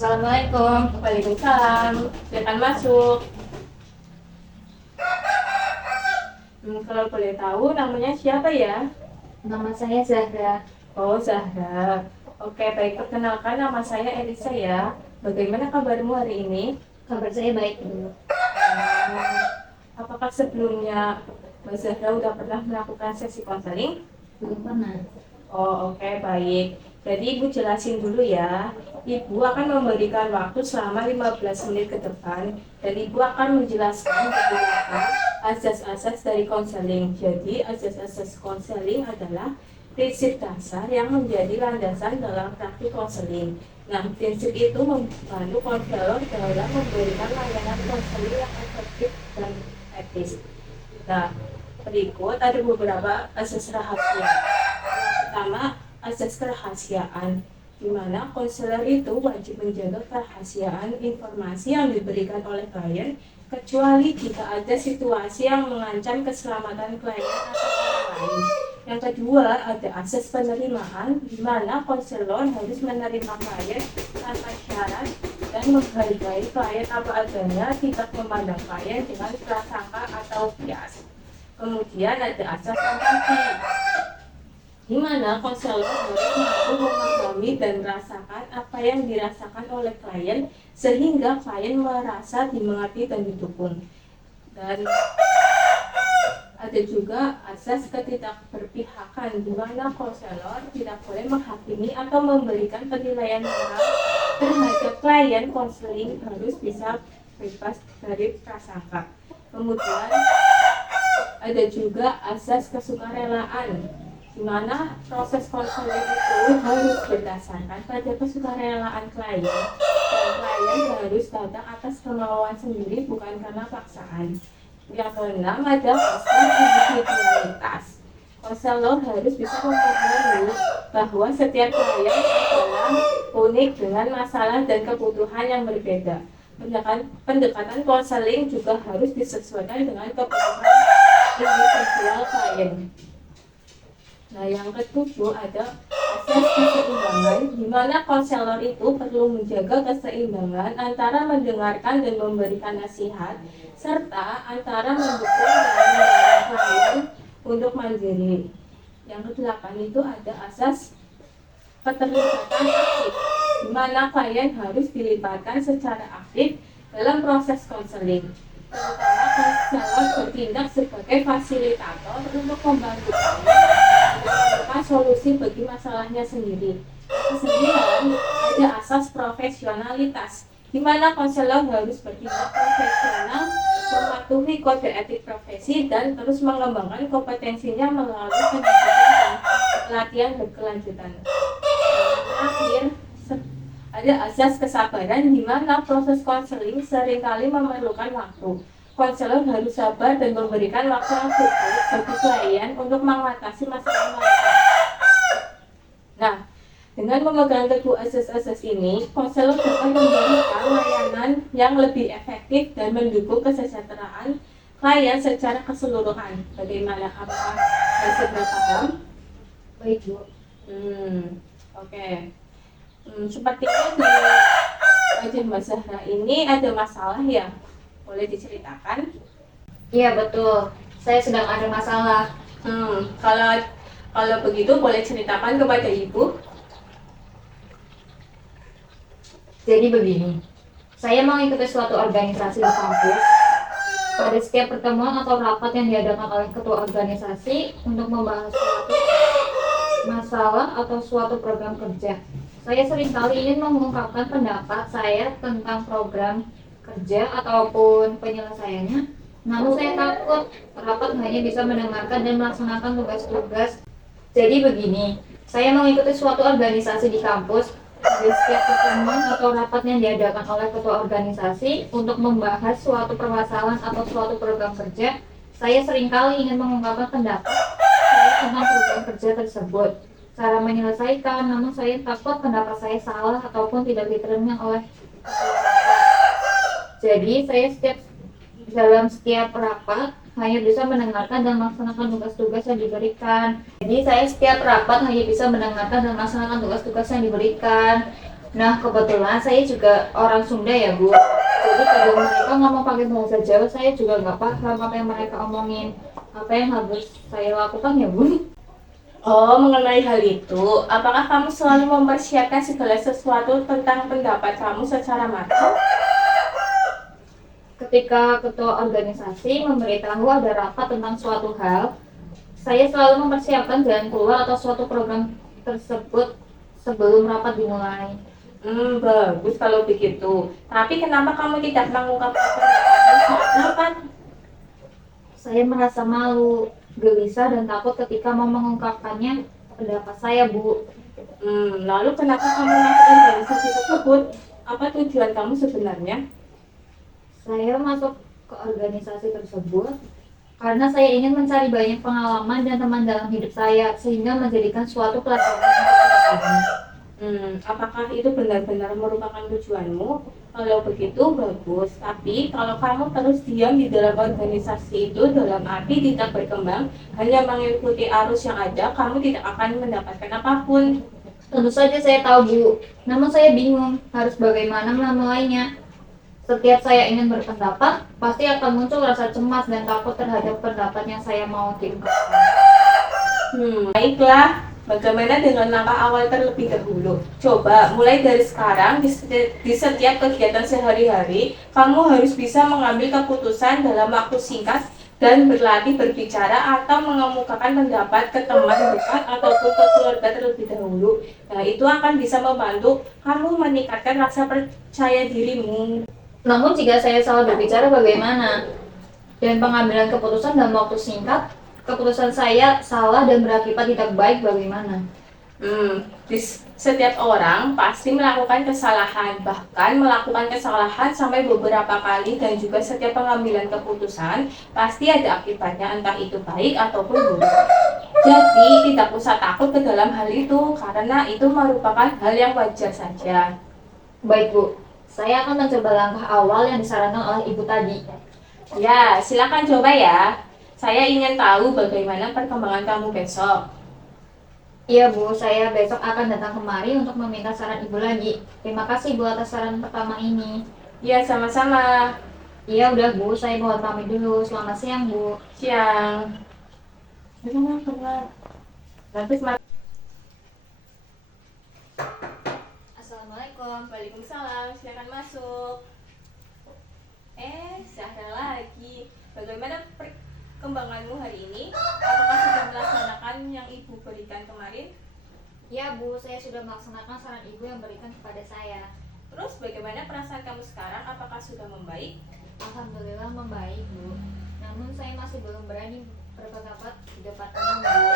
Assalamualaikum. Waalaikumsalam. Silakan masuk. Kalau boleh tahu namanya siapa ya? Nama saya Zahra. Oh, Zahra. Oke, baik. Perkenalkan, nama saya Elisa ya. Bagaimana kabarmu hari ini? Kabar saya baik dulu. Apakah sebelumnya Mbak Zahra udah pernah melakukan sesi konseling? Belum pernah. Oh, oke, baik. Jadi Ibu jelasin dulu ya. Ibu akan memberikan waktu selama 15 menit ke depan dan Ibu akan menjelaskan beberapa asas-asas dari konseling. Jadi asas-asas konseling adalah prinsip dasar yang menjadi landasan dalam praktik konseling. Nah, prinsip itu membantu konselor dalam memberikan layanan konseling yang efektif dan etis. Nah, berikut ada beberapa asas rahasia. Yang pertama, asas kerahasiaan, di mana konselor itu wajib menjaga kerahasiaan informasi yang diberikan oleh klien, kecuali jika ada situasi yang mengancam keselamatan klien atau orang lain. Yang kedua, ada asas penerimaan, di mana konselor harus menerima klien tanpa syarat dan menghargai klien apa adanya, tidak memandang klien dengan prasangka atau bias. Kemudian ada asas empati, di mana konselor harus mampu memahami dan merasakan apa yang dirasakan oleh klien sehingga klien merasa dimengerti dan didukung. Dan ada juga asas ketidakberpihakan, di mana konselor tidak boleh menghakimi atau memberikan penilaian moral terhadap klien. Konseling harus bisa bebas dari prasangka. Kemudian ada juga asas kesukarelaan, di mana proses konseling itu harus berdasarkan pada kesukarelaan klien dan klien harus datang atas kemauan sendiri, bukan karena paksaan. Yang keenam ada asas individualitas. Konselor harus bisa memahami bahwa setiap klien adalah unik dengan masalah dan kebutuhan yang berbeda. Pendekatan konseling juga harus disesuaikan dengan kebutuhan individual klien. Nah, yang ketujuh ada asas keseimbangan, di mana konselor itu perlu menjaga keseimbangan antara mendengarkan dan memberikan nasihat, serta antara mendukung dan mendorong klien untuk mandiri. Yang kedelapan itu ada asas keterlibatan aktif, di mana klien harus dilibatkan secara aktif dalam proses konseling. Terutama konselor bertindak sebagai fasilitator untuk membantu menemukan solusi bagi masalahnya sendiri. Kesembilan, ada asas profesionalitas, di mana konselor harus bertindak profesional, mematuhi kode etik profesi, dan terus mengembangkan kompetensinya melalui pendidikan dan pelatihan berkelanjutan. Terakhir, ada asas kesabaran, di mana proses konseling seringkali memerlukan waktu. Konselor harus sabar dan memberikan waktu yang cukup bagi klien untuk mengatasi masalah mereka. Nah, dengan memegang teguh asas-asas ini, konselor dapat memberikan layanan yang lebih efektif dan mendukung kesejahteraan klien secara keseluruhan. Bagaimana? Apakah sudah paham? Baik, Bu. Oke. Sepertinya di wajah Mbak Zahra ini ada masalah ya? Boleh diceritakan? Iya, betul. Saya sedang ada masalah. Kalau begitu boleh ceritakan kepada Ibu. Jadi begini, saya mengikuti suatu organisasi di kampus. Pada setiap pertemuan atau rapat yang diadakan oleh ketua organisasi untuk membahas suatu masalah atau suatu program kerja, saya seringkali ingin mengungkapkan pendapat saya tentang program kerja ataupun penyelesaiannya. Namun saya takut rapat hanya bisa mendengarkan dan melaksanakan tugas-tugas. Jadi begini, saya mengikuti suatu organisasi di kampus. Di setiap pertemuan atau rapat yang diadakan oleh ketua organisasi untuk membahas suatu permasalahan atau suatu program kerja, saya seringkali ingin mengungkapkan pendapat saya tentang program kerja tersebut, cara menyelesaikan, namun saya takut pendapat saya salah ataupun tidak diterima oleh ketua rapat. Jadi saya dalam setiap rapat hanya bisa mendengarkan dan melaksanakan tugas-tugas yang diberikan. Nah, kebetulan saya juga orang Sunda ya, Bu. Jadi kalau mereka ngomong pakai bahasa Jawa, saya juga nggak paham apa yang mereka omongin. Apa yang harus saya lakukan ya, Bu? Oh, mengenai hal itu, apakah kamu selalu mempersiapkan segala sesuatu tentang pendapat kamu secara matang? Ketika ketua organisasi memberitahu ada rapat tentang suatu hal, saya selalu mempersiapkan jalan keluar atau suatu program tersebut sebelum rapat dimulai. Bagus kalau begitu. Tapi kenapa kamu tidak mengungkapkan pendapatmu saat rapat? Saya merasa malu, gelisah, dan takut ketika mau mengungkapkannya pendapat saya, Bu. Lalu kenapa kamu melakukan organisasi tersebut? Apa tujuan kamu sebenarnya? Saya masuk ke organisasi tersebut karena saya ingin mencari banyak pengalaman dan teman dalam hidup saya, sehingga menjadikan suatu pelajaran untuk kedepannya. Apakah itu benar-benar merupakan tujuanmu? Kalau begitu bagus. Tapi kalau kamu terus diam di dalam organisasi itu dalam arti tidak berkembang, hanya mengikuti arus yang ada, kamu tidak akan mendapatkan apapun. Tentu saja saya tahu, Bu, namun saya bingung harus bagaimana memulainya. Setiap saya ingin berpendapat, pasti akan muncul rasa cemas dan takut terhadap pendapat yang saya mau diungkapkan. Baiklah. Bagaimana dengan langkah awal terlebih dahulu? Coba mulai dari sekarang di setiap kegiatan sehari-hari, kamu harus bisa mengambil keputusan dalam waktu singkat dan berlatih berbicara atau mengemukakan pendapat ke teman dekat ataupun ke keluarga terlebih dahulu. Nah, itu akan bisa membantu kamu meningkatkan rasa percaya dirimu. Namun jika saya salah berbicara bagaimana? Dan pengambilan keputusan dalam waktu singkat, keputusan saya salah dan berakibat tidak baik bagaimana? Setiap orang pasti melakukan kesalahan, bahkan melakukan kesalahan sampai beberapa kali, dan juga setiap pengambilan keputusan pasti ada akibatnya, entah itu baik ataupun buruk. Jadi tidak usah takut ke dalam hal itu, karena itu merupakan hal yang wajar saja. Baik, Bu. Saya akan mencoba langkah awal yang disarankan oleh Ibu tadi. Ya, silakan coba ya. Saya ingin tahu bagaimana perkembangan kamu besok. Iya, Bu, saya besok akan datang kemari untuk meminta saran Ibu lagi. Terima kasih, Bu, atas saran pertama ini. Ya, sama-sama. Iya, udah, Bu, saya mohon pamit dulu. Selamat siang, Bu. Siang. Nanti Assalamualaikum. Waalaikumsalam, silakan masuk. Zahra lagi. Bagaimana perkembanganmu hari ini? Apakah sudah melaksanakan yang ibu berikan kemarin? Ya, Bu, saya sudah melaksanakan saran Ibu yang berikan kepada saya. Terus bagaimana perasaan kamu sekarang? Apakah sudah membaik? Alhamdulillah membaik, Bu. Namun saya masih belum berani berpendapat di depan umum, Bu.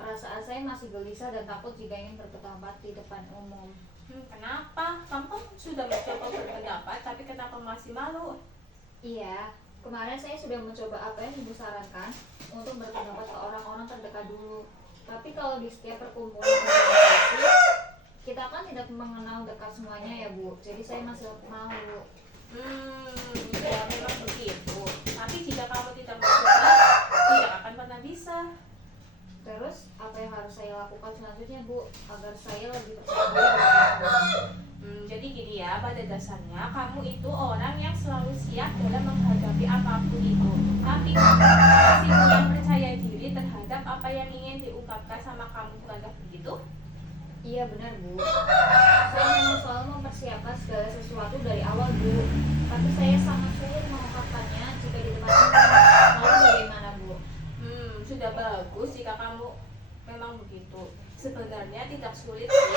Perasaan saya masih gelisah dan takut jika ingin berpendapat di depan umum. Kenapa? Kamu kan sudah mencoba berpendapat, tapi kenapa masih malu? Iya, kemarin saya sudah mencoba apa yang Ibu sarankan untuk berpendapat ke orang-orang terdekat dulu. Tapi kalau di setiap perkumpulan organisasi, kita kan tidak mengenal dekat semuanya ya, Bu. Jadi saya masih malu. Ya memang begitu. Tapi jika kamu tidak mencoba, tidak akan pernah bisa. Terus apa yang harus saya lakukan selanjutnya, Bu, agar saya lebih percaya diri? Jadi gini ya, pada dasarnya kamu itu orang yang selalu siap dalam menghadapi apapun itu. Tapi kamu masih kurang percaya diri terhadap apa yang ingin diungkapkan sama kamu, bukankah begitu? Iya benar, Bu. Saya memang selalu mempersiapkan segala sesuatu dari awal, Bu. Tapi saya sangat sulit mengungkapkannya jika di depan umum. Lalu bagaimana, Bu? Sudah bagus jika kamu memang begitu. Sebenarnya tidak sulit sih.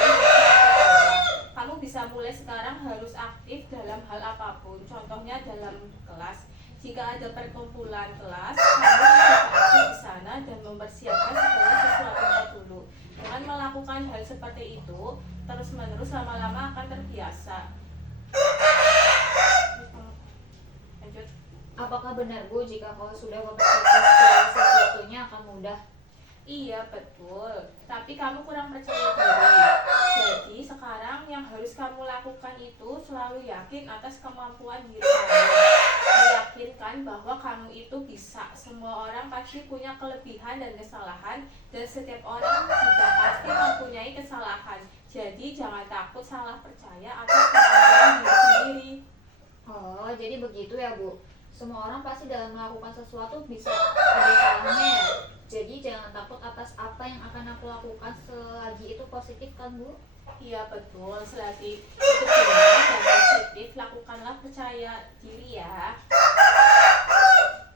Kamu bisa mulai sekarang harus aktif dalam hal apapun. Contohnya dalam kelas. Jika ada perkumpulan kelas, kamu bisa aktif di sana dan mempersiapkan segala sesuatunya dulu. Dengan melakukan hal seperti itu, terus-menerus lama-lama akan terbiasa. Lanjut. Apakah benar, Bu, jika kalau sudah mempersiapkan segala sesuatunya akan mudah? Iya betul, tapi kamu kurang percaya diri. Jadi sekarang yang harus kamu lakukan itu selalu yakin atas kemampuan diri kamu. Meyakinkan bahwa kamu itu bisa. Semua orang pasti punya kelebihan dan kesalahan, dan setiap orang juga pasti mempunyai kesalahan. Jadi jangan takut salah percaya atau kemampuan diri sendiri. Oh, jadi begitu ya, Bu. Semua orang pasti dalam melakukan sesuatu bisa ada salahnya ya. Jadi jangan takut atas apa yang akan aku lakukan selagi itu positif kan, Bu? Iya betul, selagi itu benar dan positif, lakukanlah percaya diri ya.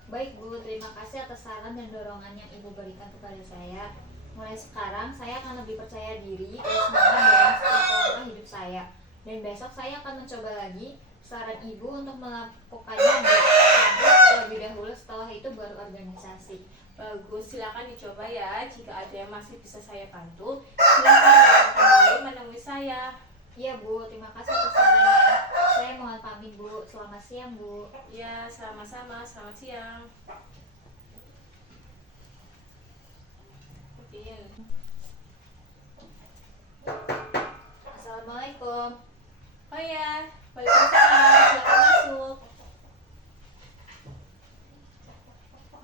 Baik, Bu. Terima kasih atas saran dan dorongan yang Ibu berikan kepada saya. Mulai sekarang, saya akan lebih percaya diri dan semangat dalam setiap langkah hidup saya. Dan besok saya akan mencoba lagi saran Ibu untuk melakukannya di kampus terlebih dahulu, setelah itu baru organisasi. Bagus, silakan dicoba ya. Jika ada yang masih bisa saya bantu, silakan datang kembali menemui saya. Iya, Bu. Terima kasih atas sarannya. Saya mohon pamit, Bu. Selamat siang, Bu. Ya, sama-sama. Selamat siang. Mungkin. Assalamualaikum. Oh ya, waalaikumsalam. Silakan masuk.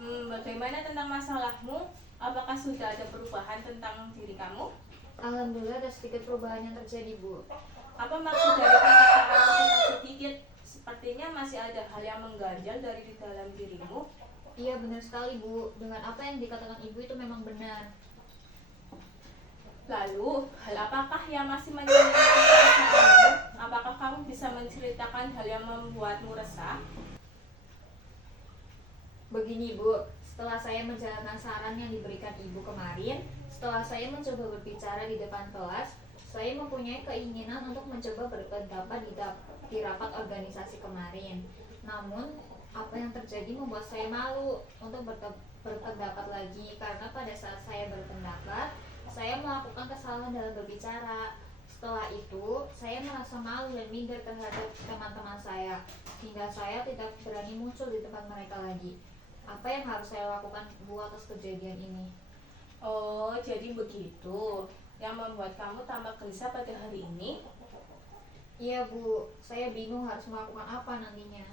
Bagaimana tentang masalahmu? Apakah sudah ada perubahan tentang diri kamu? Alhamdulillah ada sedikit perubahan yang terjadi, Bu. Apa maksud dari perkataan tentang sedikit? Sepertinya masih ada hal yang mengganjal dari di dalam dirimu. Iya, benar sekali, Bu. Dengan apa yang dikatakan Ibu itu memang benar. Lalu, hal apakah yang masih menyelimuti perasaanmu? Apakah kamu bisa menceritakan hal yang membuatmu resah? Begini, Bu, setelah saya menjalankan saran yang diberikan Ibu kemarin, setelah saya mencoba berbicara di depan kelas, saya mempunyai keinginan untuk mencoba berpendapat di rapat organisasi kemarin. Namun, apa yang terjadi membuat saya malu untuk berpendapat lagi, karena pada saat saya berpendapat, saya melakukan kesalahan dalam berbicara. Setelah itu, saya merasa malu dan minder terhadap teman-teman saya, hingga saya tidak berani muncul di tempat mereka lagi. Apa yang harus saya lakukan, Bu, atas kejadian ini? Oh, jadi begitu. Yang membuat kamu tambah gelisah pada hari ini? Iya, Bu, saya bingung harus melakukan apa nantinya.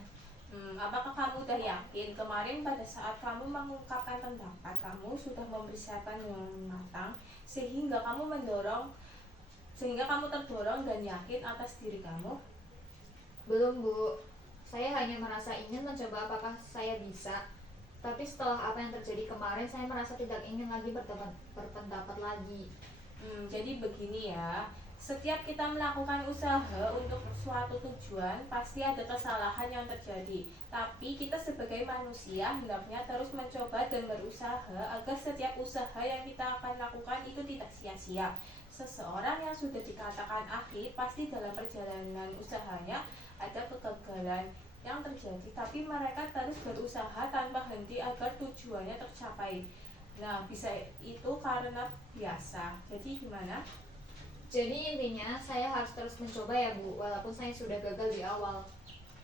Apakah kamu udah yakin kemarin pada saat kamu mengungkapkan pendapat kamu sudah mempersiapkan dengan matang sehingga kamu terdorong dan yakin atas diri kamu? Belum, Bu. Saya hanya merasa ingin mencoba apakah saya bisa. Tapi setelah apa yang terjadi kemarin, saya merasa tidak ingin lagi berpendapat lagi. Jadi begini ya, setiap kita melakukan usaha untuk suatu tujuan, pasti ada kesalahan yang terjadi. Tapi kita sebagai manusia hendaknya terus mencoba dan berusaha agar setiap usaha yang kita akan lakukan itu tidak sia-sia. Seseorang yang sudah dikatakan ahli, pasti dalam perjalanan usahanya ada kegagalan yang terjadi, tapi mereka terus berusaha tanpa henti agar tujuannya tercapai. Nah, bisa itu karena biasa. Jadi gimana? Jadi intinya saya harus terus mencoba ya, Bu, walaupun saya sudah gagal di awal.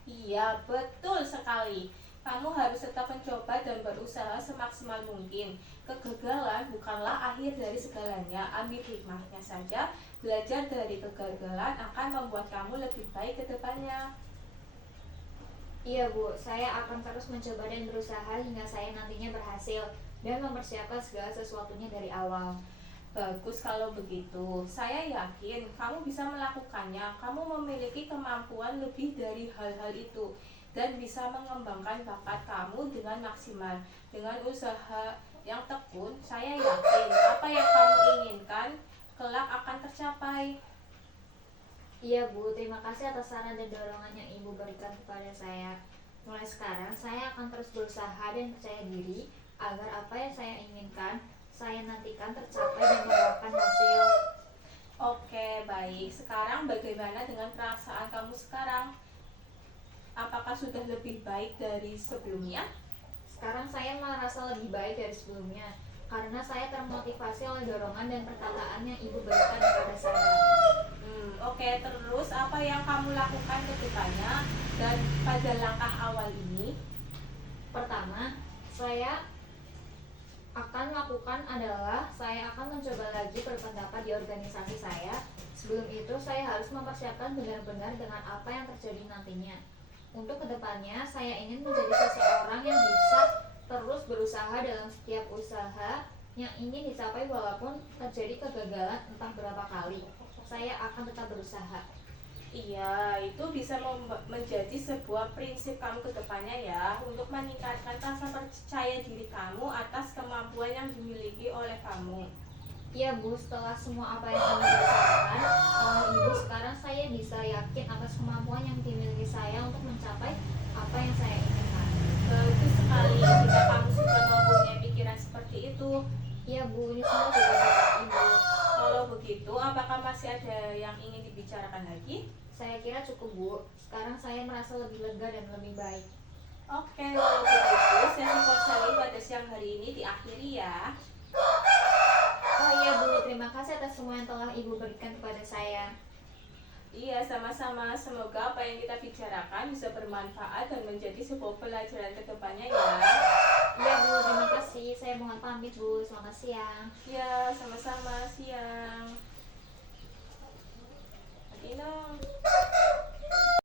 Iya, betul sekali. Kamu harus tetap mencoba dan berusaha semaksimal mungkin. Kegagalan bukanlah akhir dari segalanya. Ambil hikmahnya saja. Belajar dari kegagalan akan membuat kamu lebih baik ke depannya. Iya, Bu, saya akan terus mencoba dan berusaha hingga saya nantinya berhasil dan mempersiapkan segala sesuatunya dari awal. Bagus kalau begitu. Saya yakin kamu bisa melakukannya. Kamu memiliki kemampuan lebih dari hal-hal itu dan bisa mengembangkan bakat kamu dengan maksimal. Dengan usaha yang tekun, saya yakin apa yang kamu inginkan kelak akan tercapai. Iya, Bu, terima kasih atas saran dan dorongan yang Ibu berikan kepada saya. Mulai sekarang, saya akan terus berusaha dan percaya diri agar apa yang saya inginkan, saya nantikan tercapai dan membuahkan hasil. Oke, baik. Sekarang bagaimana dengan perasaan kamu sekarang? Apakah sudah lebih baik dari sebelumnya? Sekarang saya merasa lebih baik dari sebelumnya, karena saya termotivasi oleh dorongan dan perkataan yang Ibu berikan kepada saya. Oke, terus apa yang kamu lakukan ke depannya dan pada langkah awal ini? Pertama, saya akan lakukan adalah saya akan mencoba lagi berpendapat di organisasi saya. Sebelum itu, saya harus mempersiapkan benar-benar dengan apa yang terjadi nantinya. Untuk kedepannya, saya ingin menjadi seseorang yang bisa terus berusaha dalam setiap usaha yang ingin dicapai walaupun terjadi kegagalan entah berapa kali. Saya akan tetap berusaha. Iya, itu bisa menjadi sebuah prinsip kamu ke depannya ya, untuk meningkatkan rasa percaya diri kamu atas kemampuan yang dimiliki oleh kamu. Iya Bu, setelah semua apa yang Ibu bicarakan, Ibu, sekarang saya bisa yakin atas kemampuan yang dimiliki saya untuk mencapai apa yang saya inginkan. Bagus sekali jika kamu sudah mempunyai pikiran seperti itu. Iya Bu, ini semua juga berkat Ibu. Kalau begitu, apakah masih ada yang ingin dibicarakan lagi? Saya kira cukup Bu, sekarang saya merasa lebih lega dan lebih baik. Oke, kalau begitu, sesi konseling pada siang hari ini diakhiri ya. Oh iya Bu, terima kasih atas semua yang telah Ibu berikan kepada saya. Iya, sama-sama. Semoga apa yang kita bicarakan bisa bermanfaat dan menjadi sebuah pelajaran ke depannya ya. Iya Bu, terima kasih. Saya mohon pamit Bu, selamat siang. Iya, sama-sama. Siang.